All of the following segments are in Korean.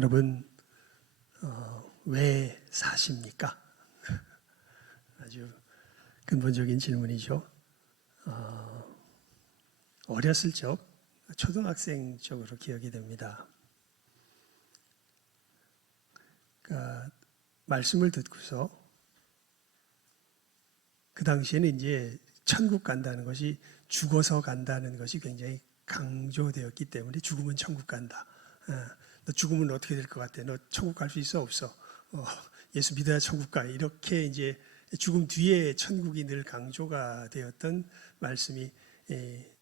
여러분 왜 사십니까? 아주 근본적인 질문이죠. 어렸을 적 초등학생 쪽으로 기억이 됩니다. 그러니까 말씀을 듣고서 그 당시에는 이제 천국 간다는 것이 죽어서 간다는 것이 굉장히 강조되었기 때문에 죽으면 천국 간다. 너 죽으면 어떻게 될 것 같아? 너 천국 갈 수 있어? 없어? 예수 믿어야 천국 가. 이렇게 이제 죽음 뒤에 천국이 늘 강조가 되었던 말씀이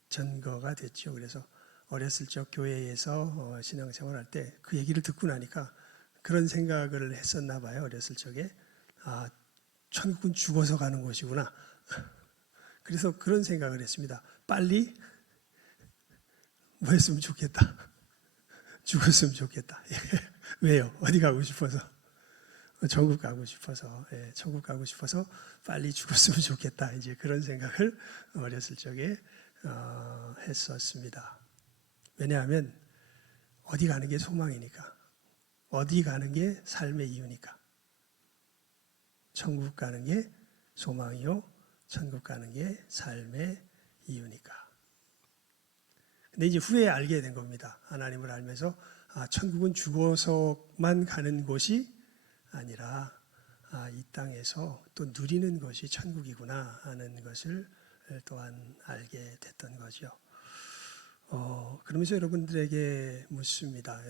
전거가 됐죠. 그래서 어렸을 적 교회에서 신앙생활할 때 그 얘기를 듣고 나니까 그런 생각을 했었나 봐요. 어렸을 적에 천국은 죽어서 가는 곳이구나. 그래서 그런 생각을 했습니다. 빨리 뭐 했으면 좋겠다. 죽었으면 좋겠다. 왜요? 어디 가고 싶어서? 천국 가고 싶어서, 천국 가고 싶어서 빨리 죽었으면 좋겠다. 이제 그런 생각을 어렸을 적에 했었습니다. 왜냐하면 어디 가는 게 소망이니까, 어디 가는 게 삶의 이유니까. 천국 가는 게 소망이요, 천국 가는 게 삶의 이유니까. 근데 이제 후에 알게 된 겁니다. 하나님을 알면서 천국은 죽어서만 가는 곳이 아니라 이 땅에서 또 누리는 것이 천국이구나 하는 것을 또한 알게 됐던 거죠. 그러면서 여러분들에게 묻습니다.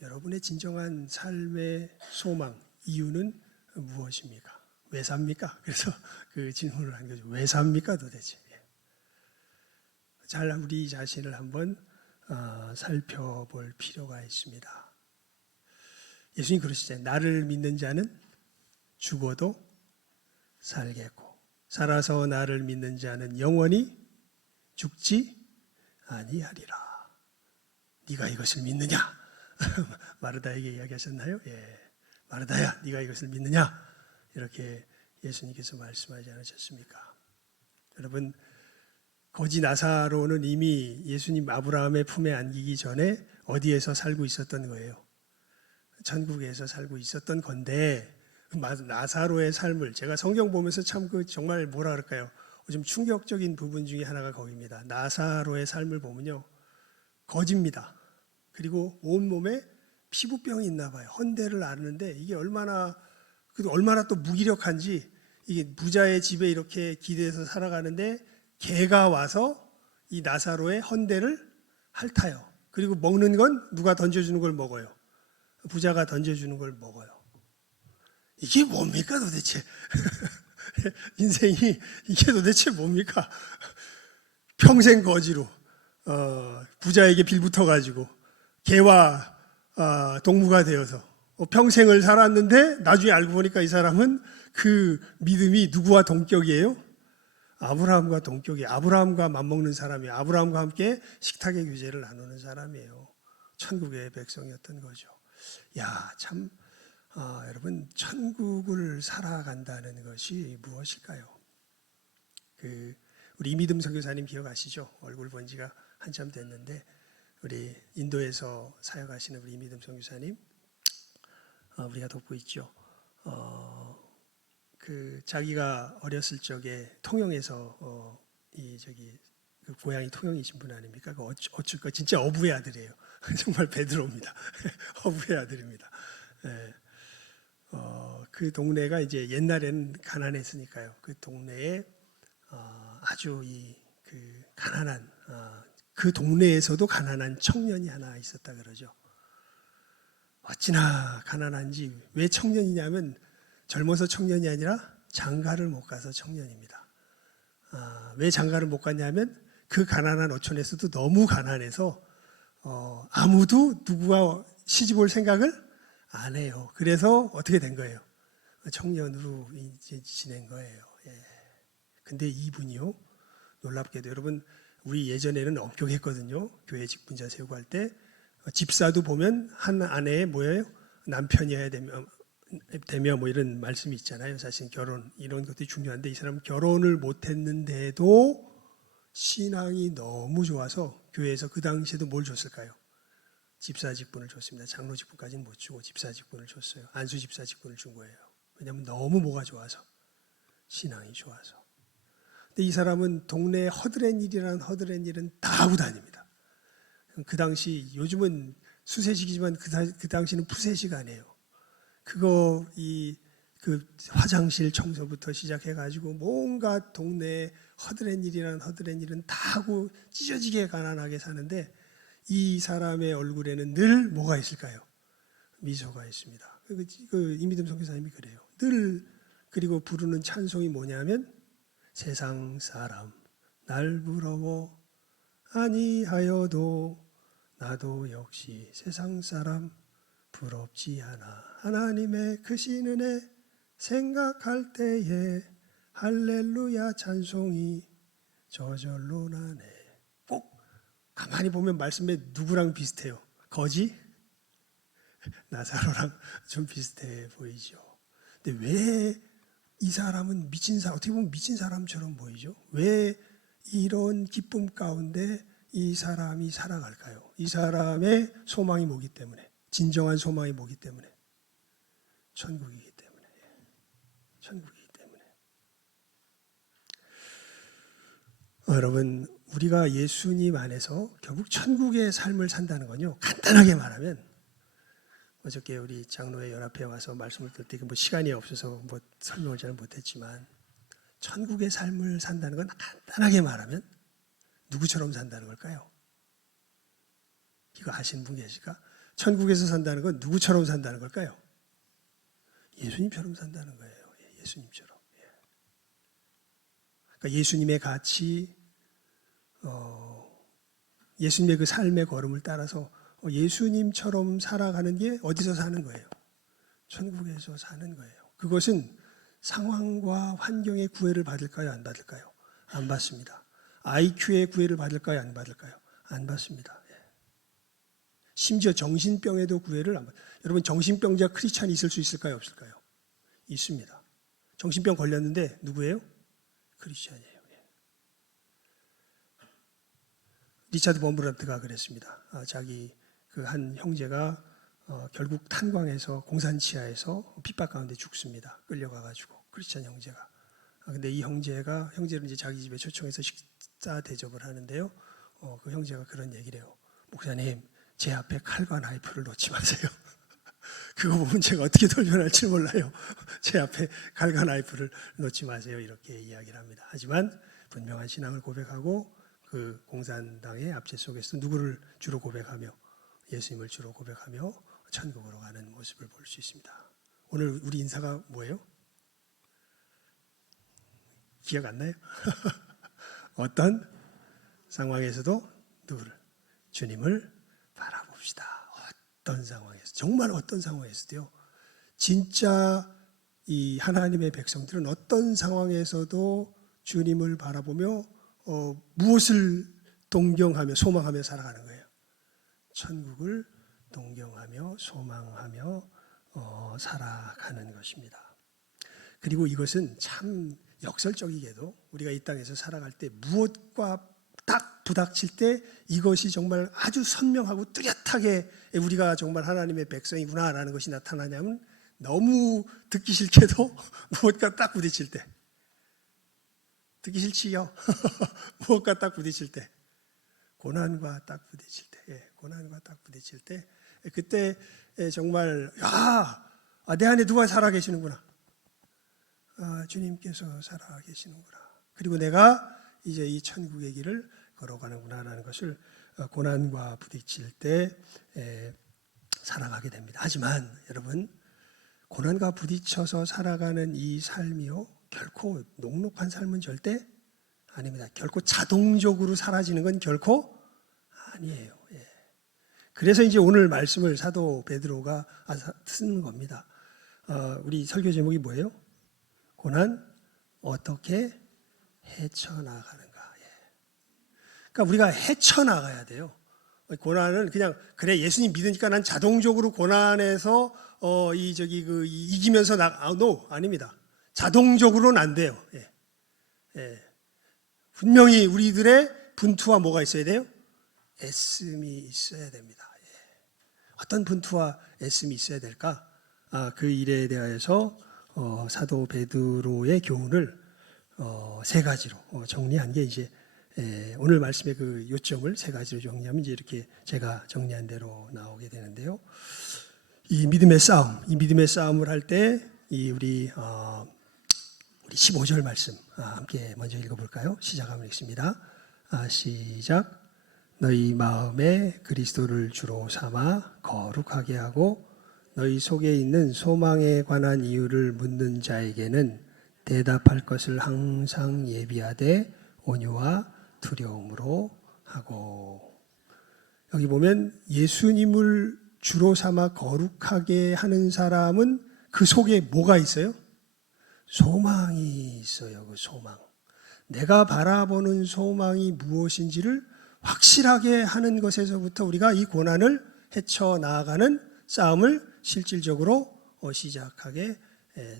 여러분의 진정한 삶의 소망, 이유는 무엇입니까? 왜 삽니까? 그래서 그 질문을 한 거죠. 왜 삽니까 도대체? 잘 우리 자신을 한번 살펴볼 필요가 있습니다. 예수님 그러시잖아요. 나를 믿는 자는 죽어도 살겠고 살아서 나를 믿는 자는 영원히 죽지 아니하리라. 네가 이것을 믿느냐? 마르다에게 이야기하셨나요? 마르다야, 네가 이것을 믿느냐? 이렇게 예수님께서 말씀하지 않으셨습니까? 여러분, 거지 나사로는 이미 예수님 아브라함의 품에 안기기 전에 어디에서 살고 있었던 거예요? 천국에서 살고 있었던 건데 나사로의 삶을 제가 성경 보면서 참 정말 뭐라 그럴까요? 좀 충격적인 부분 중에 하나가 거기입니다. 나사로의 삶을 보면요, 거지입니다. 그리고 온몸에 피부병이 있나 봐요. 헌대를 앓는데 이게 얼마나 또 무기력한지, 이게 부자의 집에 이렇게 기대서 살아가는데 개가 와서 이 나사로의 헌대를 핥아요. 그리고 먹는 건 누가 던져주는 걸 먹어요. 부자가 던져주는 걸 먹어요. 이게 뭡니까 도대체? 인생이 이게 도대체 뭡니까? 평생 거지로 부자에게 빌붙어가지고 개와 동무가 되어서 평생을 살았는데 나중에 알고 보니까 이 사람은 그 믿음이 누구와 동격이에요? 아브라함과 동격이에요. 아브라함과 맞먹는 사람이에요. 아브라함과 함께 식탁의 교제를 나누는 사람이에요. 천국의 백성이었던 거죠. 참 여러분, 천국을 살아간다는 것이 무엇일까요? 우리 이미듬 선교사님 기억하시죠? 얼굴 본 지가 한참 됐는데 우리 인도에서 사역하시는 우리 이미듬 선교사님, 우리가 돕고 있죠. 자기가 어렸을 적에 통영에서 그 고향이 통영이신 분 아닙니까? 어쩔까 진짜 어부의 아들이에요. 정말 베드로입니다. 어부의 아들입니다. 그 동네가 이제 옛날에는 가난했으니까요. 그 동네에 아주 가난한 그 동네에서도 가난한 청년이 하나 있었다 그러죠. 어찌나 가난한지. 왜 청년이냐면 젊어서 청년이 아니라 장가를 못 가서 청년입니다. 왜 장가를 못 갔냐면 그 가난한 어촌에서도 너무 가난해서 아무도 누구와 시집 올 생각을 안 해요. 그래서 어떻게 된 거예요? 청년으로 이제 지낸 거예요. 근데 이분이요, 놀랍게도 여러분, 우리 예전에는 엄격했거든요. 교회 직분자 세우고 할 때 집사도 보면 한 아내의 뭐예요? 남편이어야 되며 뭐 이런 말씀이 있잖아요. 사실 결혼 이런 것들이 중요한데 이 사람은 결혼을 못했는데도 신앙이 너무 좋아서 교회에서 그 당시에도 뭘 줬을까요? 집사 직분을 줬습니다. 장로 직분까지는 못 주고 집사 직분을 줬어요. 안수 집사 직분을 준 거예요. 왜냐하면 너무 뭐가 좋아서, 신앙이 좋아서. 근데 이 사람은 동네에 허드렛 일은 다 하고 다닙니다. 그 당시, 요즘은 수세식이지만 그 당시는 푸세식 아니에요. 그거 그 화장실 청소부터 시작해가지고 뭔가 동네에 허드렛 일은 다 하고 찢어지게 가난하게 사는데, 이 사람의 얼굴에는 늘 뭐가 있을까요? 미소가 있습니다. 그 이미듬 선교사님이 그래요. 늘. 그리고 부르는 찬송이 뭐냐면 세상 사람 날 부러워 아니하여도 나도 역시 세상 사람 부럽지 않아. 하나님의 크신 은혜 생각할 때에 할렐루야 찬송이 저절로 나네. 꼭 가만히 보면 말씀에 누구랑 비슷해요? 거지? 나사로랑 좀 비슷해 보이죠. 근데 왜 이 사람은 어떻게 보면 미친 사람처럼 보이죠? 왜 이런 기쁨 가운데 이 사람이 살아갈까요? 이 사람의 소망이 뭐기 때문에, 진정한 소망이 뭐기 때문에, 천국이기 때문에. 여러분, 우리가 예수님 안에서 결국 천국의 삶을 산다는 건요, 간단하게 말하면, 어저께 우리 장로회 연합회에 와서 말씀을 들 때 시간이 없어서 설명을 잘 못했지만, 천국의 삶을 산다는 건 간단하게 말하면 누구처럼 산다는 걸까요? 이거 아시는 분 계실까? 천국에서 산다는 건 누구처럼 산다는 걸까요? 예수님처럼 산다는 거예요. 예수님처럼. 그러니까 예수님의 가치, 예수님의 그 삶의 걸음을 따라서 예수님처럼 살아가는 게 어디서 사는 거예요? 천국에서 사는 거예요. 그것은 상황과 환경의 구애를 받을까요? 안 받을까요? 안 받습니다. IQ의 구애를 받을까요? 안 받을까요? 안 받습니다. 심지어 정신병에도 구애를 안 받아요. 여러분, 정신병자 크리스찬이 있을 수 있을까요? 없을까요? 있습니다. 정신병 걸렸는데 누구예요? 크리스찬이에요. 리차드 범브란트가 그랬습니다. 자기 그 한 형제가 결국 탄광에서 공산치하에서 핍박 가운데 죽습니다. 끌려가가지고 크리스찬 형제가. 근데 이 형제를 이제 자기 집에 초청해서 식사 대접을 하는데요. 그 형제가 그런 얘기를 해요. 목사님, 제 앞에 칼과 나이프를 놓지 마세요. 그거 보면 제가 어떻게 돌변할지 몰라요. 제 앞에 칼과 나이프를 놓지 마세요. 이렇게 이야기를 합니다. 하지만 분명한 신앙을 고백하고 그 공산당의 압제 속에서 누구를 주로 고백하며, 예수님을 주로 고백하며 천국으로 가는 모습을 볼 수 있습니다. 오늘 우리 인사가 뭐예요? 기억 안 나요? 어떤 상황에서도 누구를? 주님을 바라봅시다. 어떤 상황에서, 정말 어떤 상황에서도요. 진짜 이 하나님의 백성들은 어떤 상황에서도 주님을 바라보며 무엇을 동경하며 소망하며 살아가는 거예요? 천국을 동경하며 소망하며 살아가는 것입니다. 그리고 이것은 참 역설적이게도 우리가 이 땅에서 살아갈 때 무엇과 딱 부닥칠 때 이것이 정말 아주 선명하고 뚜렷하게 우리가 정말 하나님의 백성이구나라는 것이 나타나냐면, 너무 듣기 싫게도 무엇과 딱 부딪힐 때, 듣기 싫지요? 무엇과 딱 부딪힐 때, 고난과 딱 부딪힐 때, 고난과 딱 부딪힐 때, 그때 정말 내 안에 누가 살아계시는구나, 주님께서 살아계시는구나, 그리고 내가 이제 이 천국의 길을 걸어가는구나라는 것을 고난과 부딪힐 때 살아가게 됩니다. 하지만 여러분, 고난과 부딪혀서 살아가는 이 삶이요, 결코 녹록한 삶은 절대 아닙니다. 결코 자동적으로 사라지는 건 결코 아니에요. 그래서 이제 오늘 말씀을 사도 베드로가 쓰는 겁니다. 우리 설교 제목이 뭐예요? 고난 어떻게 헤쳐나가는가. 그러니까 우리가 헤쳐나가야 돼요. 고난은 그냥 그래 예수님 믿으니까 난 자동적으로 고난에서 이기면서 no, 아닙니다. 자동적으로는 안 돼요. 분명히 우리들의 분투와 뭐가 있어야 돼요? 애씀이 있어야 됩니다. 어떤 분투와 애씀이 있어야 될까? 그 일에 대하여서 사도 베드로의 교훈을 세 가지로 정리한 게 이제 오늘 말씀의 그 요점을 세 가지로 정리하면 이제 이렇게 제가 정리한 대로 나오게 되는데요. 이 믿음의 싸움을 할 때 우리 15절 말씀 함께 먼저 읽어볼까요? 시작하면 읽습니다. 시작. 너희 마음에 그리스도를 주로 삼아 거룩하게 하고 너희 속에 있는 소망에 관한 이유를 묻는 자에게는 대답할 것을 항상 예비하되 온유와 두려움으로 하고. 여기 보면 예수님을 주로 삼아 거룩하게 하는 사람은 그 속에 뭐가 있어요? 소망이 있어요. 그 소망. 내가 바라보는 소망이 무엇인지를 확실하게 하는 것에서부터 우리가 이 고난을 헤쳐나가는 싸움을 실질적으로 시작하게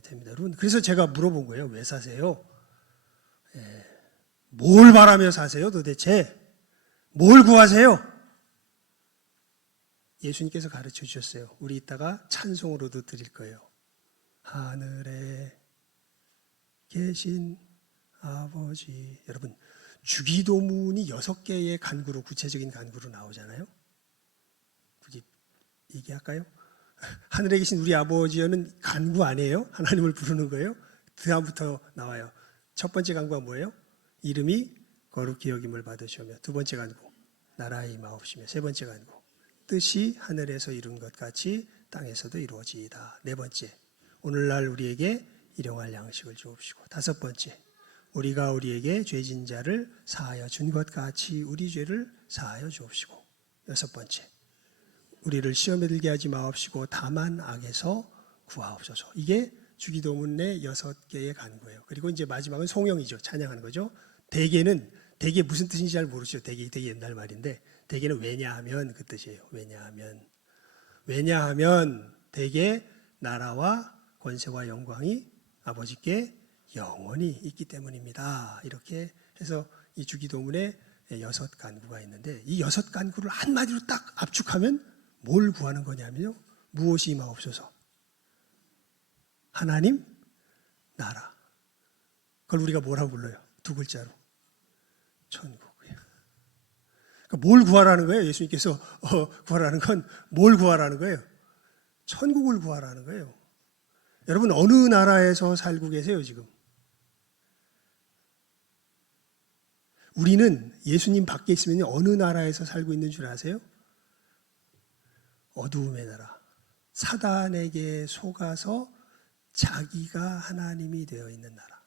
됩니다. 여러분, 그래서 제가 물어본 거예요. 왜 사세요? 뭘 바라며 사세요 도대체? 뭘 구하세요? 예수님께서 가르쳐 주셨어요. 우리 이따가 찬송으로도 드릴 거예요. 하늘에 계신 아버지. 여러분, 주기도문이 6개의 간구로, 구체적인 간구로 나오잖아요. 굳이 얘기할까요? 하늘에 계신 우리 아버지여는 간구 아니에요? 하나님을 부르는 거예요? 다음부터 나와요. 첫 번째 간구가 뭐예요? 이름이 거룩히 여김을 받으시오며. 두 번째 간구, 나라의 임하옵시며. 세 번째 간구, 뜻이 하늘에서 이룬 것 같이 땅에서도 이루어지이다. 네 번째, 오늘날 우리에게 일용할 양식을 주옵시고. 다섯 번째, 우리가 우리에게 죄진 자를 사하여 준 것 같이 우리 죄를 사하여 주옵시고. 여섯 번째, 우리를 시험에 들게 하지 마옵시고 다만 악에서 구하옵소서. 이게 주기도문의 6개의 간구예요. 그리고 이제 마지막은 송영이죠. 찬양하는 거죠. 대개 무슨 뜻인지 잘 모르죠. 되게 옛날 말인데, 대개는 왜냐하면 그 뜻이에요. 왜냐하면 대개 나라와 권세와 영광이 아버지께 영원히 있기 때문입니다. 이렇게 해서 이 주기도문에 6 간구가 있는데, 이 6 간구를 한마디로 딱 압축하면 뭘 구하는 거냐면요, 무엇이 임하옵소서. 하나님 나라. 그걸 우리가 뭐라고 불러요? 2글자로 천국. 그러니까 뭘 구하라는 거예요? 예수님께서 구하라는 건 뭘 구하라는 거예요? 천국을 구하라는 거예요. 여러분, 어느 나라에서 살고 계세요 지금? 우리는 예수님 밖에 있으면 어느 나라에서 살고 있는 줄 아세요? 어두움의 나라. 사단에게 속아서 자기가 하나님이 되어 있는 나라.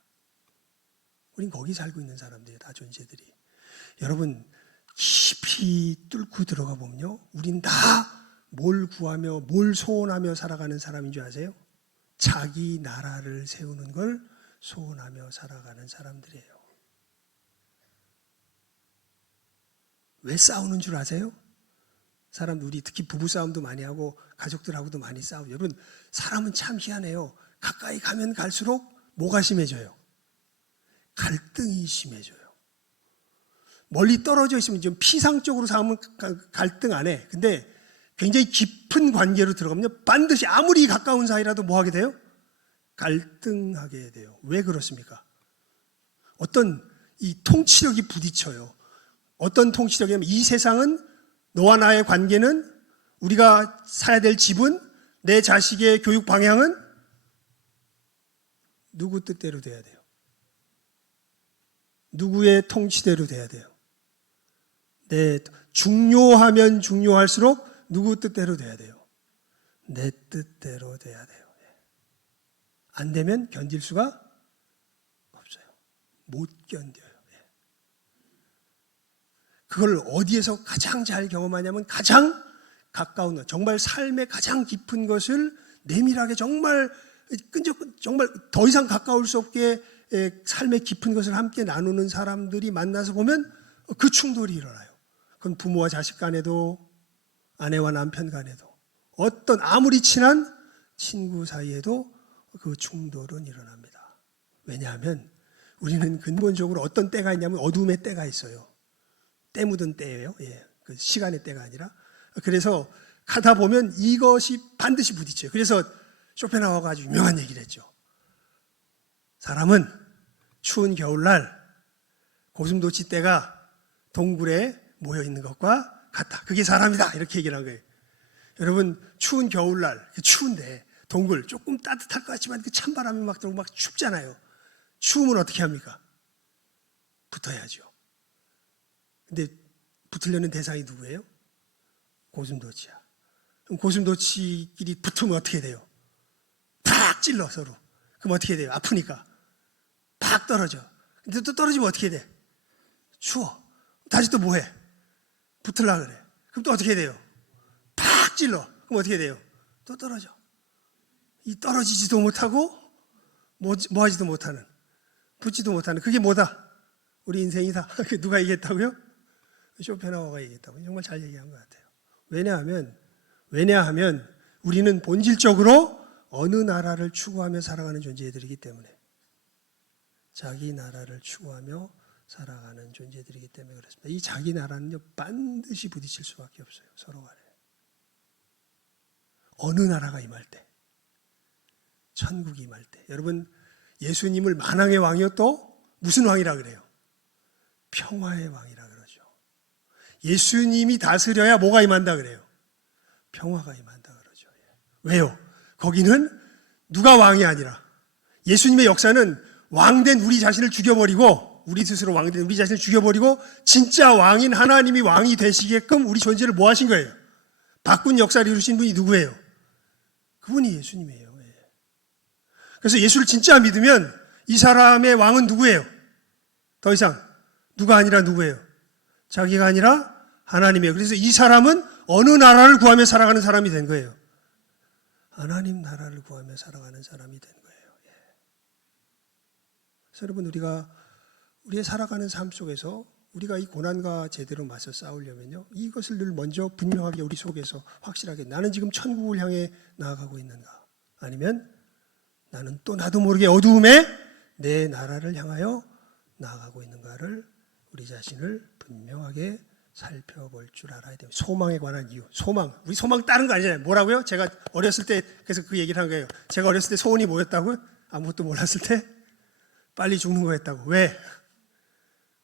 우린 거기 살고 있는 사람들이에요. 다 존재들이. 여러분, 깊이 뚫고 들어가 보면요, 우린 다 뭘 구하며 뭘 소원하며 살아가는 사람인 줄 아세요? 자기 나라를 세우는 걸 소원하며 살아가는 사람들이에요. 왜 싸우는 줄 아세요? 사람들, 우리 특히 부부 싸움도 많이 하고 가족들하고도 많이 싸우고. 여러분, 사람은 참 희한해요. 가까이 가면 갈수록 뭐가 심해져요? 갈등이 심해져요. 멀리 떨어져 있으면 좀 피상적으로 싸우면 갈등 안 해. 근데 굉장히 깊은 관계로 들어가면 반드시 아무리 가까운 사이라도 뭐 하게 돼요? 갈등하게 돼요. 왜 그렇습니까? 어떤 이 통치력이 부딪혀요. 어떤 통치력이냐면, 이 세상은, 너와 나의 관계는, 우리가 사야 될 집은, 내 자식의 교육 방향은 누구 뜻대로 돼야 돼요? 누구의 통치대로 돼야 돼요? 중요하면 중요할수록 누구 뜻대로 돼야 돼요? 내 뜻대로 돼야 돼요. 안 되면 견딜 수가 없어요. 못 견뎌요. 그걸 어디에서 가장 잘 경험하냐면, 가장 가까운 것, 정말 삶의 가장 깊은 것을 내밀하게, 정말 정말 더 이상 가까울 수 없게 삶의 깊은 것을 함께 나누는 사람들이 만나서 보면 그 충돌이 일어나요. 그건 부모와 자식 간에도, 아내와 남편 간에도, 어떤 아무리 친한 친구 사이에도 그 충돌은 일어납니다. 왜냐하면 우리는 근본적으로 어떤 때가 있냐면, 어둠의 때가 있어요. 때 묻은 때예요. 그 시간의 때가 아니라. 그래서 가다 보면 이것이 반드시 부딪혀요. 그래서 쇼펜하우어가 아주 유명한 얘기를 했죠. 사람은 추운 겨울날 고슴도치 떼가 동굴에 모여 있는 것과 같다. 그게 사람이다. 이렇게 얘기를 한 거예요. 여러분, 추운 겨울날, 추운데 동굴 조금 따뜻할 것 같지만 그 찬바람이 막 들어오고 막 춥잖아요. 추우면 어떻게 합니까? 붙어야죠. 근데 붙으려는 대상이 누구예요? 고슴도치야. 그럼 고슴도치끼리 붙으면 어떻게 돼요? 팍 찔러 서로. 그럼 어떻게 돼요? 아프니까 팍 떨어져. 근데 또 떨어지면 어떻게 돼? 추워. 다시 또 뭐해? 붙으려고 그래. 그럼 또 어떻게 돼요? 팍 찔러. 그럼 어떻게 돼요? 또 떨어져. 이 떨어지지도 못하고 뭐 하지도 못하는, 붙지도 못하는, 그게 뭐다? 우리 인생이다. 누가 얘기했다고요? 쇼펜하우어가 얘기했다고. 정말 잘 얘기한 것 같아요. 왜냐하면 우리는 본질적으로 어느 나라를 추구하며 살아가는 존재들이기 때문에, 자기 나라를 추구하며 살아가는 존재들이기 때문에 그렇습니다. 이 자기 나라는요, 반드시 부딪힐 수밖에 없어요. 서로 간에. 어느 나라가 임할 때, 천국이 임할 때. 여러분, 예수님을 만왕의 왕이었도 무슨 왕이라 그래요? 평화의 왕이라 그러죠. 예수님이 다스려야 뭐가 임한다 그래요? 평화가 임한다 그러죠. 왜요? 거기는 누가 왕이 아니라, 예수님의 역사는 왕된 우리 자신을 죽여버리고, 우리 스스로 왕된 우리 자신을 죽여버리고 진짜 왕인 하나님이 왕이 되시게끔 우리 존재를 뭐 하신 거예요? 바꾼 역사를 이루신 분이 누구예요? 그분이 예수님이에요. 그래서 예수를 진짜 믿으면 이 사람의 왕은 누구예요? 더 이상 누가 아니라 누구예요? 자기가 아니라 하나님이에요. 그래서 이 사람은 어느 나라를 구하며 살아가는 사람이 된 거예요? 하나님 나라를 구하며 살아가는 사람이 된 거예요. 그래서 여러분, 우리의 살아가는 삶 속에서 우리가 이 고난과 제대로 맞서 싸우려면요, 이것을 늘 먼저 분명하게 우리 속에서 확실하게, 나는 지금 천국을 향해 나아가고 있는가, 아니면 나는 또 나도 모르게 어두움에 내 나라를 향하여 나아가고 있는가를 우리 자신을 분명하게 살펴볼 줄 알아야 돼요. 소망에 관한 이유. 우리 소망 다른 거 아니잖아요. 뭐라고요? 제가 어렸을 때 그래서 그 얘기를 한 거예요. 제가 어렸을 때 소원이 뭐였다고요? 아무것도 몰랐을 때 빨리 죽는 거였다고. 왜?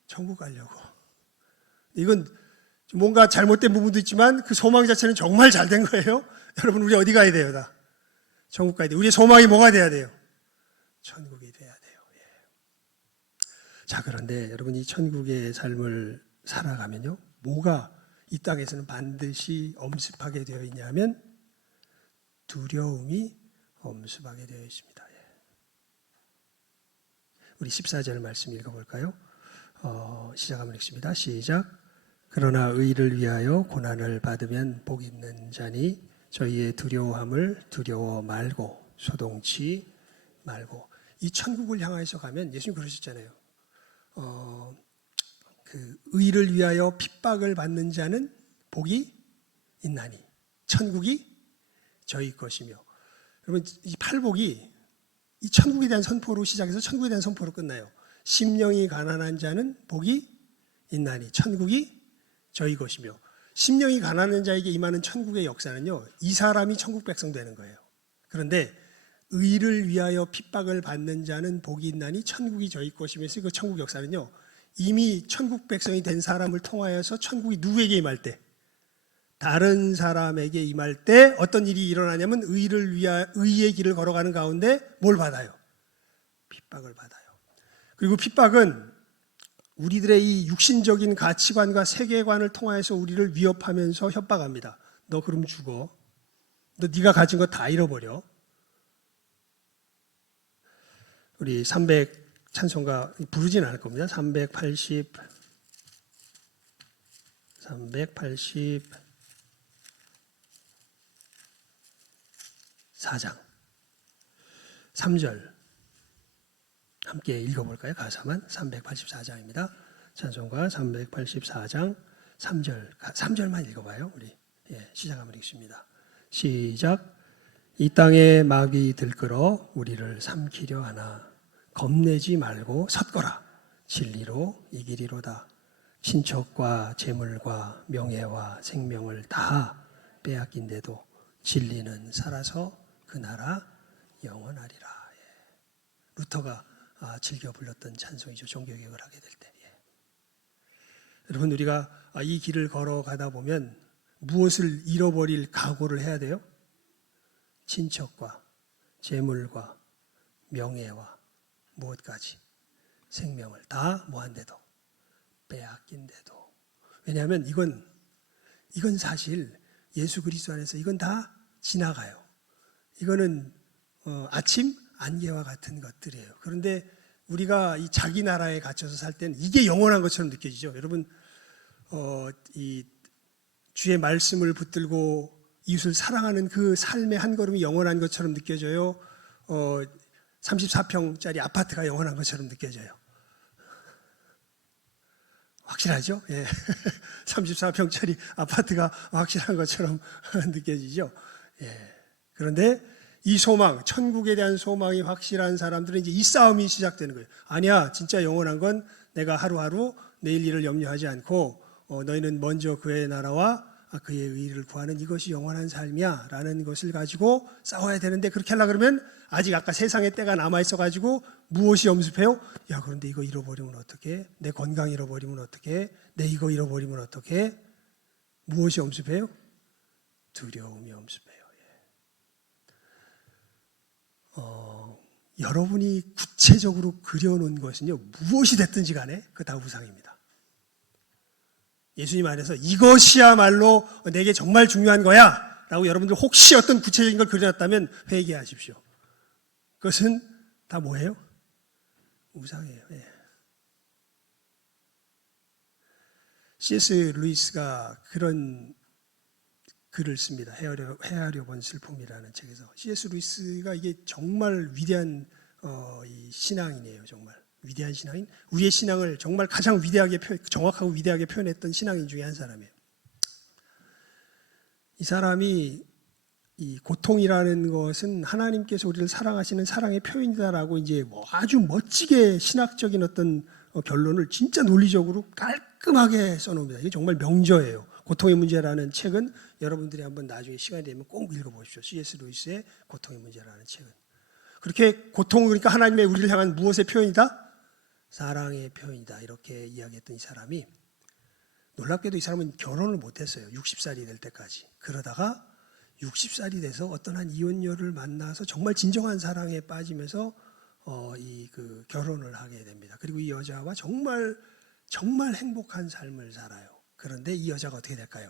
천국 가려고. 이건 뭔가 잘못된 부분도 있지만 그 소망 자체는 정말 잘된 거예요. 여러분, 우리 어디 가야 돼요? 다 천국 가야 돼요. 우리의 소망이 뭐가 돼야 돼요? 천국이 돼야 돼요. 자, 그런데 여러분, 이 천국의 삶을 살아가면요, 뭐가 이 땅에서는 반드시 엄습하게 되어 있냐면 두려움이 엄습하게 되어 있습니다. 우리 14절 말씀 읽어볼까요? 시작하면 읽습니다. 시작. 그러나 의를 위하여 고난을 받으면 복 있는 자니 저희의 두려워함을 두려워 말고 소동치 말고. 이 천국을 향해서 가면 예수님 그러셨잖아요. 그 의를 위하여 핍박을 받는 자는 복이 있나니 천국이 저희 것이며. 여러분, 이 팔복이 이 천국에 대한 선포로 시작해서 천국에 대한 선포로 끝나요. 심령이 가난한 자는 복이 있나니 천국이 저희 것이며. 심령이 가난한 자에게 임하는 천국의 역사는요, 이 사람이 천국 백성 되는 거예요. 그런데 의를 위하여 핍박을 받는 자는 복이 있나니 천국이 저희 것이면서 그 천국 역사는요, 이미 천국 백성이 된 사람을 통하여서 천국이 누구에게 임할 때, 다른 사람에게 임할 때 어떤 일이 일어나냐면 의의 길을 걸어가는 가운데 뭘 받아요? 핍박을 받아요. 그리고 핍박은 우리들의 이 육신적인 가치관과 세계관을 통하여서 우리를 위협하면서 협박합니다. 너 그럼 죽어. 너 네가 가진 거 다 잃어버려. 우리 300 찬송가 부르진 않을 겁니다. 384장 3절 함께 읽어볼까요? 가사만. 384장입니다. 찬송가 384장 3절만 읽어봐요. 우리 시작하면 읽습니다. 시작. 이 땅에 마귀 들끓어 우리를 삼키려 하나 겁내지 말고 섰거라. 진리로 이기리로다. 친척과 재물과 명예와 생명을 다 빼앗긴데도 진리는 살아서 그 나라 영원하리라. 루터가 즐겨 불렀던 찬송이죠. 종교개혁을 하게 될 때. 여러분, 우리가 이 길을 걸어가다 보면 무엇을 잃어버릴 각오를 해야 돼요? 친척과 재물과 명예와 무엇까지, 생명을 다 뭐한데도, 빼앗긴데도. 왜냐하면 이건 사실 예수 그리스도 안에서 이건 다 지나가요. 이거는 아침 안개와 같은 것들이에요. 그런데 우리가 이 자기 나라에 갇혀서 살 때는 이게 영원한 것처럼 느껴지죠. 여러분, 이 주의 말씀을 붙들고 이웃을 사랑하는 그 삶의 한 걸음이 영원한 것처럼 느껴져요. 34평짜리 아파트가 영원한 것처럼 느껴져요. 확실하죠? 예. 34평짜리 아파트가 확실한 것처럼 느껴지죠. 예. 그런데 이 소망, 천국에 대한 소망이 확실한 사람들은 이제 이 싸움이 시작되는 거예요. 아니야, 진짜 영원한 건 내가 하루하루 내일 일을 염려하지 않고 너희는 먼저 그의 나라와 그의 의를 구하는 이것이 영원한 삶이야 라는 것을 가지고 싸워야 되는데, 그렇게 하려고 그러면 아직 아까 세상의 때가 남아있어 가지고 무엇이 엄습해요? 야, 그런데 이거 잃어버리면 어떡해? 내 건강 잃어버리면 어떡해? 내 이거 잃어버리면 어떡해? 무엇이 엄습해요? 두려움이 엄습해요. 여러분이 구체적으로 그려놓은 것은요, 무엇이 됐든지 간에 그 다 우상입니다. 예수님 안에서 이것이야말로 내게 정말 중요한 거야 라고 여러분들 혹시 어떤 구체적인 걸 그려놨다면 회개하십시오. 그것은 다 뭐예요? 우상이에요. 예. C.S. 루이스가 그런 글을 씁니다. 헤아려 본 슬픔이라는 책에서. C.S. 루이스가 이게 정말 위대한 이 신앙인이에요. 정말 위대한 신앙인. 우리의 신앙을 정말 가장 위대하게 정확하고 위대하게 표현했던 신앙인 중에 한 사람이에요. 이 사람이 이 고통이라는 것은 하나님께서 우리를 사랑하시는 사랑의 표현이다라고 이제 뭐 아주 멋지게 신학적인 어떤 결론을 진짜 논리적으로 깔끔하게 써놓습니다. 이게 정말 명저예요. 고통의 문제라는 책은 여러분들이 한번 나중에 시간이 되면 꼭 읽어보십시오. C.S. 루이스의 고통의 문제라는 책은. 그렇게 고통은 그러니까 하나님의 우리를 향한 무엇의 표현이다? 사랑의 표현이다. 이렇게 이야기했던 이 사람이, 놀랍게도 이 사람은 결혼을 못했어요. 60살이 될 때까지. 그러다가 60살이 돼서 어떤 한 이혼녀를 만나서 정말 진정한 사랑에 빠지면서 그 결혼을 하게 됩니다. 그리고 이 여자와 정말 행복한 삶을 살아요. 그런데 이 여자가 어떻게 될까요?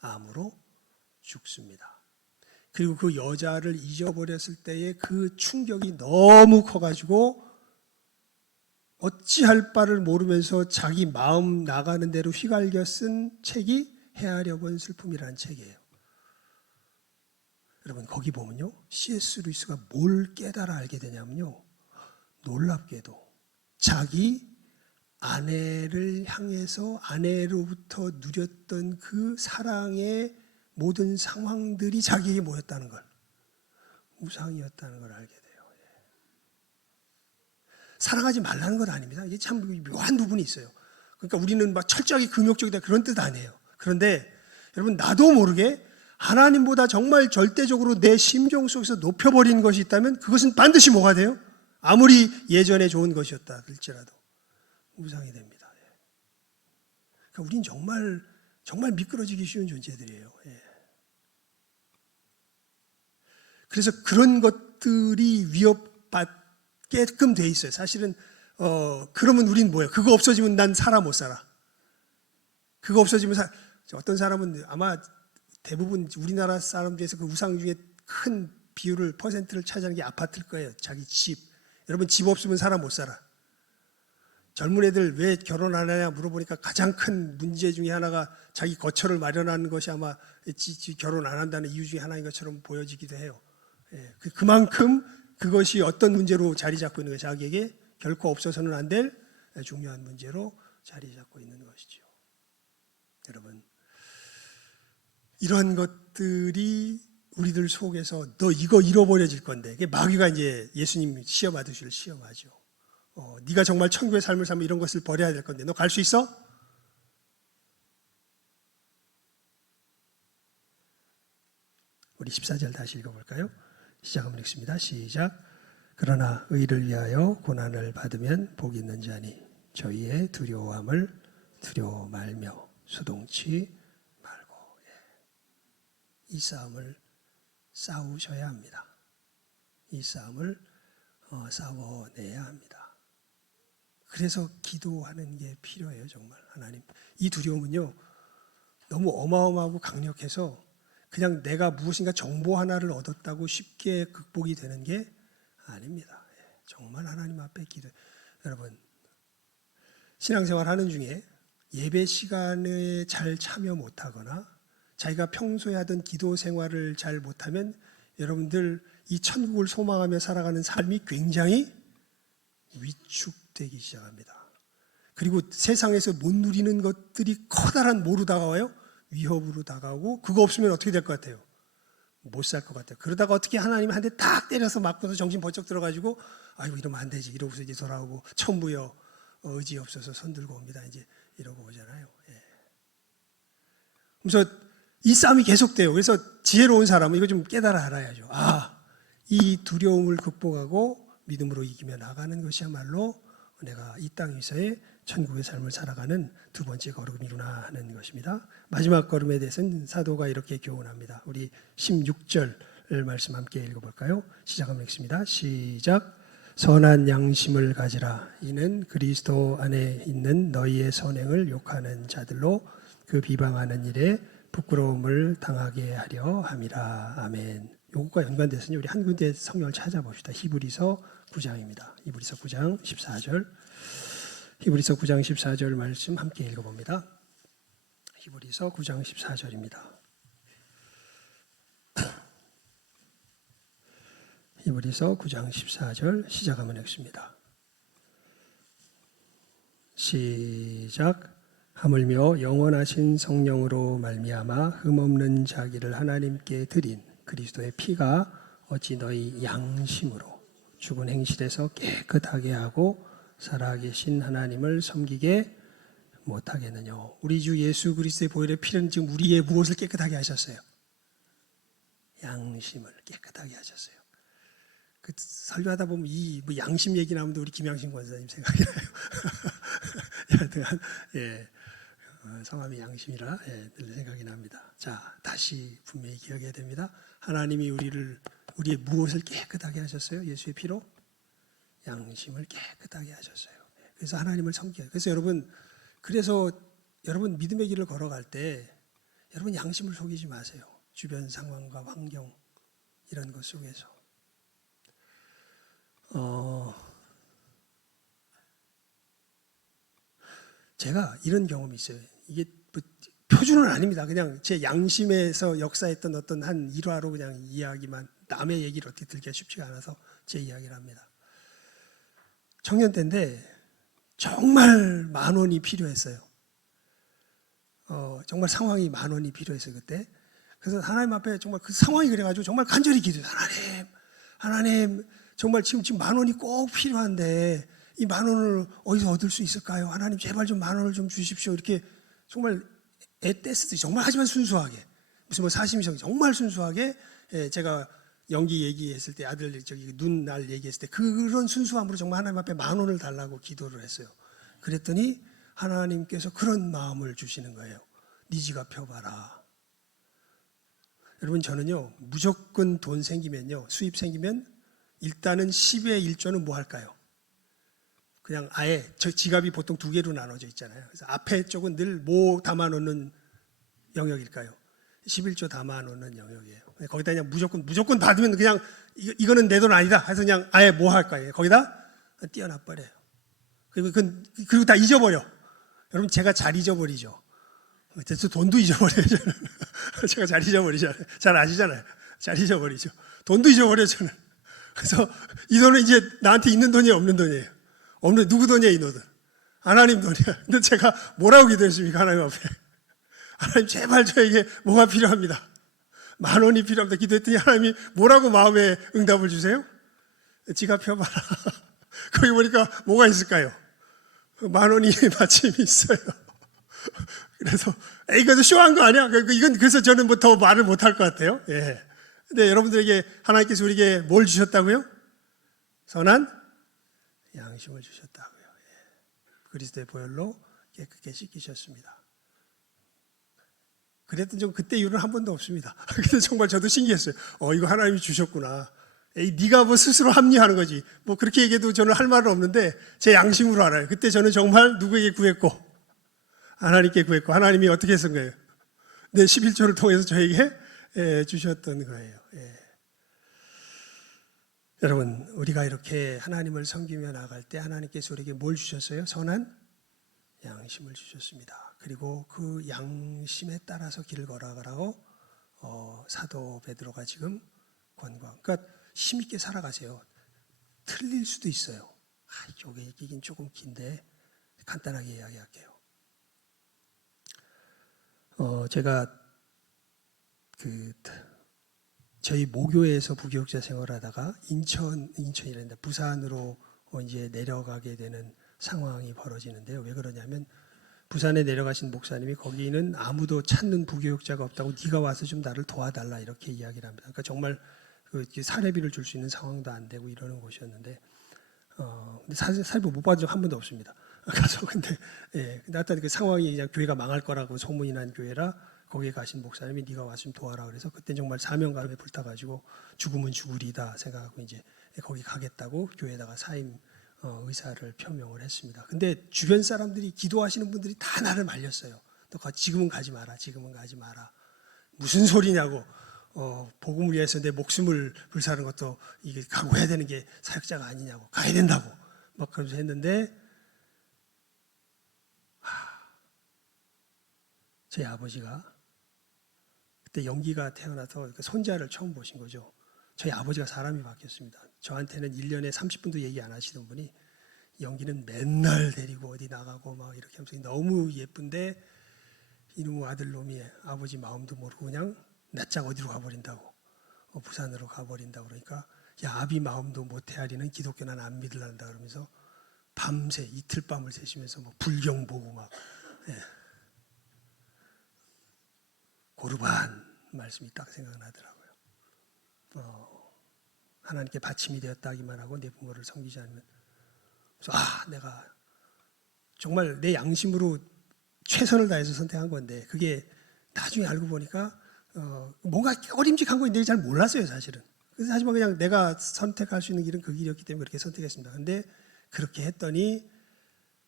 암으로 죽습니다. 그리고 그 여자를 잊어버렸을 때의 그 충격이 너무 커가지고 어찌할 바를 모르면서 자기 마음 나가는 대로 휘갈겨 쓴 책이 헤아려 본 슬픔이라는 책이에요. 여러분, 거기 보면요, C.S. 루이스가 뭘 깨달아 알게 되냐면요, 놀랍게도 자기 아내를 향해서 아내로부터 누렸던 그 사랑의 모든 상황들이 자기에게 뭐였다는 걸, 우상이었다는 걸 알게 돼요. 사랑하지 말라는 건 아닙니다. 이게 참 묘한 부분이 있어요. 그러니까 우리는 막 철저하게 금욕적이다 그런 뜻 아니에요. 그런데 여러분, 나도 모르게 하나님보다 정말 절대적으로 내 심정 속에서 높여버리는 것이 있다면 그것은 반드시 뭐가 돼요? 아무리 예전에 좋은 것이었다 할지라도 우상이 됩니다. 그러니까 우린 정말 미끄러지기 쉬운 존재들이에요. 그래서 그런 것들이 위협받게끔 돼 있어요. 사실은 그러면 우린 뭐예요? 그거 없어지면 난 못 살아. 그거 없어지면 어떤 사람은 아마 대부분 우리나라 사람 중에서 그 우상 중에 큰 비율을 퍼센트를 차지하는 게 아파트일 거예요. 자기 집. 여러분, 집 없으면 못 살아. 젊은 애들 왜 결혼 안 하냐 물어보니까 가장 큰 문제 중에 하나가 자기 거처를 마련하는 것이 아마 결혼 안 한다는 이유 중에 하나인 것처럼 보여지기도 해요. 그만큼 그것이 어떤 문제로 자리 잡고 있는 거예요. 자기에게 결코 없어서는 안 될 중요한 문제로 자리 잡고 있는 것이죠. 여러분, 이런 것들이 우리들 속에서 너 이거 잃어버려질 건데, 마귀가 이제 예수님 시험 받으실 시험하죠. 네가 정말 천국의 삶을 살면 이런 것을 버려야 될 건데 너 갈 수 있어? 우리 14절 다시 읽어볼까요? 시작하면 읽습니다. 시작. 그러나 의를 위하여 고난을 받으면 복이 있는 자니 저희의 두려워함을 두려워 말며 수동치 말고. 이 싸움을 싸우셔야 합니다. 이 싸움을 싸워내야 합니다. 그래서 기도하는 게 필요해요. 정말 하나님, 이 두려움은요 너무 어마어마하고 강력해서 그냥 내가 무엇인가 정보 하나를 얻었다고 쉽게 극복이 되는 게 아닙니다. 정말 하나님 앞에 기도. 여러분, 신앙생활 하는 중에 예배 시간에 잘 참여 못하거나 자기가 평소에 하던 기도 생활을 잘 못하면 여러분들 이 천국을 소망하며 살아가는 삶이 굉장히 위축되기 시작합니다. 그리고 세상에서 못 누리는 것들이 커다란 뭐로 다가와요? 위협으로 다가오고, 그거 없으면 어떻게 될 것 같아요? 못 살 것 같아요. 그러다가 어떻게 하나님 한 대 딱 때려서 맞고서 정신 번쩍 들어가지고 아이고 이러면 안 되지 이러고서 이제 돌아오고 천부여 의지 없어서 손 들고 옵니다. 이제 이러고 오잖아요. 그래서 이 싸움이 계속돼요. 그래서 지혜로운 사람은 이거 좀 깨달아 알아야죠. 이 두려움을 극복하고 믿음으로 이기며 나가는 것이야말로 내가 이 땅 위서의 천국의 삶을 살아가는 두 번째 걸음이구나 하는 것입니다. 마지막 걸음에 대해서는 사도가 이렇게 교훈합니다. 우리 16절 말씀 함께 읽어볼까요? 시작하면 읽습니다. 시작. 선한 양심을 가지라. 이는 그리스도 안에 있는 너희의 선행을 욕하는 자들로 그 비방하는 일에 부끄러움을 당하게 하려 함이라. 아멘. 요것과 연관돼서는 우리 한 군데 성경을 찾아봅시다. 히브리서 9장입니다. 히브리서 9장 14절. 히브리서 9장 14절 말씀 함께 읽어봅니다. 히브리서 9장 14절입니다. 히브리서 9장 14절 시작하면 읽습니다. 시작. 하물며 영원하신 성령으로 말미암아 흠없는 자기를 하나님께 드린 그리스도의 피가 어찌 너희 양심으로 죽은 행실에서 깨끗하게 하고 살아계신 하나님을 섬기게 못하겠느냐. 우리 주 예수 그리스도의 보혈의 피는 지금 우리의 무엇을 깨끗하게 하셨어요? 양심을 깨끗하게 하셨어요. 그 설교하다 보면 이 뭐 양심 얘기 나오면 우리 김양심 권사님 생각이 나요. 여하튼 성함이 양심이라 늘 생각이 납니다. 자, 다시 분명히 기억해야 됩니다. 하나님이 우리의 무엇을 깨끗하게 하셨어요? 예수의 피로 양심을 깨끗하게 하셨어요. 그래서 하나님을 섬겨요. 그래서 여러분 믿음의 길을 걸어갈 때 여러분 양심을 속이지 마세요. 주변 상황과 환경 이런 것 속에서. 제가 이런 경험이 있어요. 이게 뭐 표준은 아닙니다. 그냥 제 양심에서 역사했던 어떤 한 일화로 그냥 이야기만, 남의 얘기를 어떻게 들기가 쉽지가 않아서 제 이야기를 합니다. 청년 때인데 정말 10,000원이 필요했어요. 정말 상황이 10,000원이 필요했어요 그때. 그래서 하나님 앞에 정말 그 상황이 그래가지고 정말 간절히 기도해요. 하나님 정말 지금 10,000원이 꼭 필요한데 이 10,000원을 어디서 얻을 수 있을까요? 하나님 제발 좀 10,000원을 좀 주십시오. 이렇게 정말 애떼쓰듯이 정말 하지만 순수하게, 무슨 뭐 사심이 정말 순수하게, 제가 연기 얘기했을 때 아들 눈 날 얘기했을 때 그런 순수함으로 정말 하나님 앞에 10,000원을 달라고 기도를 했어요. 그랬더니 하나님께서 그런 마음을 주시는 거예요. 네 지갑 펴봐라. 여러분, 저는요 무조건 돈 생기면요, 수입 생기면 일단은 10의 1조는 뭐 할까요? 그냥 아예, 저 지갑이 보통 2개로 나눠져 있잖아요. 그래서 앞에 쪽은 늘 뭐 담아놓는 영역일까요? 11조 담아놓는 영역이에요. 거기다 그냥 무조건 받으면 그냥 이거는 내 돈 아니다 해서 그냥 아예 뭐 할 거예요? 거기다 띄어놔버려요. 그리고 다 잊어버려. 여러분, 제가 잘 잊어버리죠. 그래서 돈도 잊어버려요. 저는. 제가 잘 잊어버리잖아요. 잘 아시잖아요. 잘 잊어버리죠. 돈도 잊어버려요 저는. 그래서 이 돈은 이제 나한테 있는 돈이에요, 없는 돈이에요? 없는, 누구 돈이에요 이 돈은? 하나님 돈이야. 근데 제가 뭐라고 기도했습니까? 하나님 앞에. 하나님 제발 저에게 뭐가 필요합니다. 10,000원이 필요합니다. 기도했더니 하나님이 뭐라고 마음에 응답을 주세요? 지갑 펴봐라. 거기 보니까 뭐가 있을까요? 10,000원이 마침 있어요. 그래서 이거 쇼한 거 아니야? 이건 그래서 저는 뭐 더 말을 못할 것 같아요. 예. 근데 여러분들에게 하나님께서 우리에게 뭘 주셨다고요? 선한 양심을 주셨다고요. 그리스도의 보혈로 깨끗게 씻기셨습니다. 그랬던 적 그때 이후로는 한 번도 없습니다. 근데 정말 저도 신기했어요. 이거 하나님이 주셨구나. 네가 뭐 스스로 합리화하는 거지. 뭐 그렇게 얘기해도 저는 할 말은 없는데 제 양심으로 알아요. 그때 저는 정말 누구에게 구했고 하나님께 구했고 하나님이 어떻게 했던 거예요? 내 11조를 통해서 저에게 주셨던 거예요. 여러분, 우리가 이렇게 하나님을 섬기며 나갈 때 하나님께서 우리에게 뭘 주셨어요? 선한 양심을 주셨습니다. 그리고 그 양심에 따라서 길을 걸어가라고 사도 베드로가 지금 권고한. 그러니까 힘있게 살아가세요. 틀릴 수도 있어요. 이게 얘기긴 조금 긴데 간단하게 이야기할게요. 제가 저희 모교에서 부교육자 생활하다가 인천이란다 부산으로 이제 내려가게 되는 상황이 벌어지는데요. 왜 그러냐면 부산에 내려가신 목사님이 거기는 아무도 찾는 부교육자가 없다고 네가 와서 좀 나를 도와달라 이렇게 이야기를 합니다. 그러니까 정말 사례비를 줄 수 있는 상황도 안 되고 이러는 곳이었는데 근데 사례비 못 받은 적 한 번도 없습니다. 가서 근데 하여튼 그 상황이 그냥 교회가 망할 거라고 소문이 난 교회라 거기에 가신 목사님이 네가 와서 좀 도와라 그래서 그때 정말 사명감에 불타가지고 죽으면 죽으리다 생각하고 이제 거기 가겠다고 교회에다가 사임 의사를 표명을 했습니다. 근데 주변 사람들이 기도하시는 분들이 다 나를 말렸어요. 너 지금은 가지 마라. 지금은 가지 마라. 무슨 소리냐고. 복음을 위해서 내 목숨을 불사르는 것도 이게 각오해야 되는 게 사역자가 아니냐고. 가야 된다고. 막 그러면서 했는데 제 아버지가 그때 영기가 태어나서 손자를 처음 보신 거죠. 저희 아버지가 사람이 바뀌었습니다. 저한테는 1년에 30분도 얘기 안 하시던 분이 영기는 맨날 데리고 어디 나가고 막 이렇게 하면서 너무 예쁜데 이놈의 아들놈이 아버지 마음도 모르고 그냥 낯짝 어디로 가버린다고 부산으로 가버린다고 그러니까 야 아비 마음도 못 헤아리는 기독교는 안 믿으란다 그러면서 밤새 이틀 밤을 새시면서 뭐 불경 보고 막 고르반 말씀이 딱 생각나더라고요. 하나님께 받침이 되었다기만 하고 내 부모를 섬기지 않으면 그래서 내가 정말 내 양심으로 최선을 다해서 선택한 건데 그게 나중에 알고 보니까 뭔가 어림직한 건데 잘 몰랐어요 사실은. 그래서 하지만 그냥 내가 선택할 수 있는 길은 그 길이었기 때문에 그렇게 선택했습니다. 근데 그렇게 했더니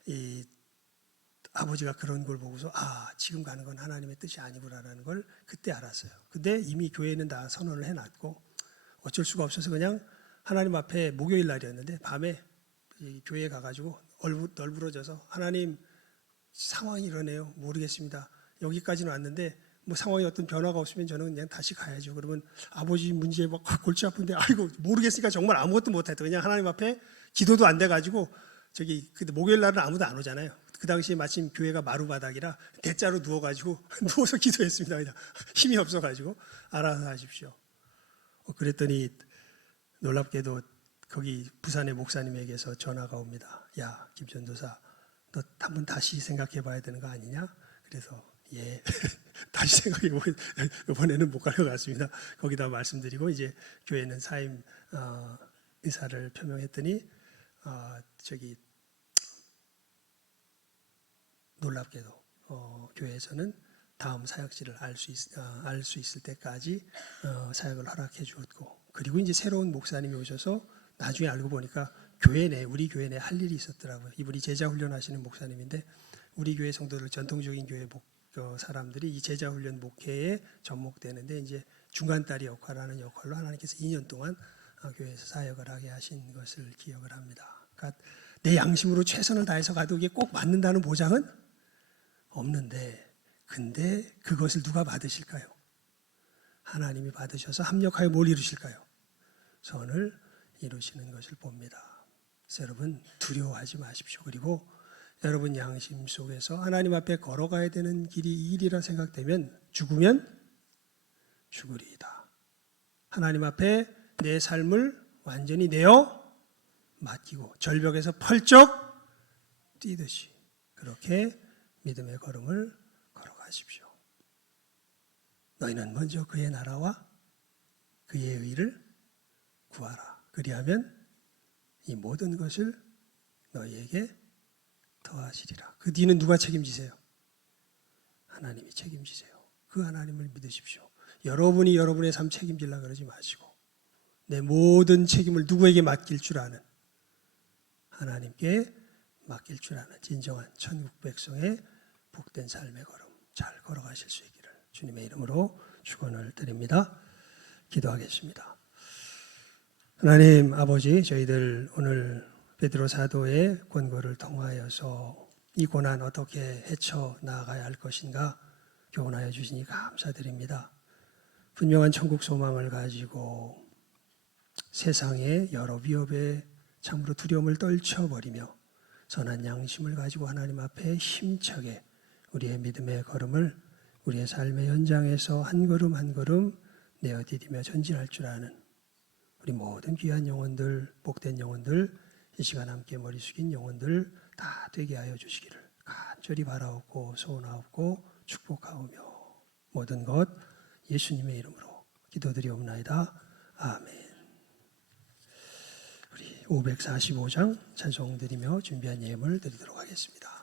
이 아버지가 그런 걸 보고서 지금 가는 건 하나님의 뜻이 아니구나라는 걸 그때 알았어요. 근데 이미 교회는 다 선언을 해놨고 어쩔 수가 없어서 그냥 하나님 앞에 목요일 날이었는데 밤에 교회에 가가지고 널브러져서 하나님 상황이 이러네요. 모르겠습니다. 여기까지는 왔는데 뭐 상황이 어떤 변화가 없으면 저는 그냥 다시 가야죠. 그러면 아버지 문제에 막 골치 아픈데 아이고 모르겠으니까 정말 아무것도 못했다. 그냥 하나님 앞에 기도도 안 돼가지고 근데 목요일 날은 아무도 안 오잖아요. 그 당시에 마침 교회가 마루바닥이라 대자로 누워가지고 누워서 기도했습니다. 그냥 힘이 없어가지고 알아서 하십시오. 그랬더니 놀랍게도 거기 부산의 목사님에게서 전화가 옵니다. 야 김전도사 너 한번 다시 생각해 봐야 되는 거 아니냐? 그래서 다시 생각해 보면 이번에는 못 갈 것 같습니다. 거기다 말씀드리고 이제 교회는 사임 의사를 표명했더니 놀랍게도 교회에서는 다음 사역지를 알 수 있을 때까지 사역을 허락해 주었고 그리고 이제 새로운 목사님이 오셔서 나중에 알고 보니까 우리 교회 내 할 일이 있었더라고요. 이분이 제자 훈련하시는 목사님인데 우리 교회 성도들 전통적인 교회 사람들이 이 제자 훈련 목회에 접목되는데 이제 중간다리 역할하는 역할로 하나님께서 2년 동안 교회에서 사역을 하게 하신 것을 기억을 합니다. 그러니까 내 양심으로 최선을 다해서 가도 이게 꼭 맞는다는 보장은 없는데 근데 그것을 누가 받으실까요? 하나님이 받으셔서 합력하여 뭘 이루실까요? 선을 이루시는 것을 봅니다. 그래서 여러분 두려워하지 마십시오. 그리고 여러분 양심 속에서 하나님 앞에 걸어가야 되는 길이 이 일이라 생각되면 죽으면 죽으리이다. 하나님 앞에 내 삶을 완전히 내어 맡기고 절벽에서 펄쩍 뛰듯이 그렇게 믿음의 걸음을 걸어가십시오. 너희는 먼저 그의 나라와 그의 의를 구하라. 그리하면 이 모든 것을 너희에게 더하시리라. 그 뒤는 누가 책임지세요? 하나님이 책임지세요. 그 하나님을 믿으십시오. 여러분이 여러분의 삶 책임지려고 그러지 마시고 내 모든 책임을 누구에게 맡길 줄 아는 하나님께 맡길 줄 아는 진정한 천국 백성의 복된 삶의 걸음 잘 걸어가실 수 있기를 주님의 이름으로 축원을 드립니다. 기도하겠습니다. 하나님 아버지, 저희들 오늘 베드로 사도의 권고를 통하여서 이 고난 어떻게 헤쳐 나아가야 할 것인가 교훈하여 주시니 감사드립니다. 분명한 천국 소망을 가지고 세상의 여러 위협에 참으로 두려움을 떨쳐버리며 선한 양심을 가지고 하나님 앞에 힘차게 우리의 믿음의 걸음을 우리의 삶의 현장에서 한 걸음 한 걸음 내어디디며 전진할 줄 아는 우리 모든 귀한 영혼들, 복된 영혼들, 이 시간 함께 머리 숙인 영혼들 다 되게 하여 주시기를 간절히 바라옵고 소원하옵고 축복하오며 모든 것 예수님의 이름으로 기도드리옵나이다. 아멘. 우리 545장 찬송 드리며 준비한 예물 드리도록 하겠습니다.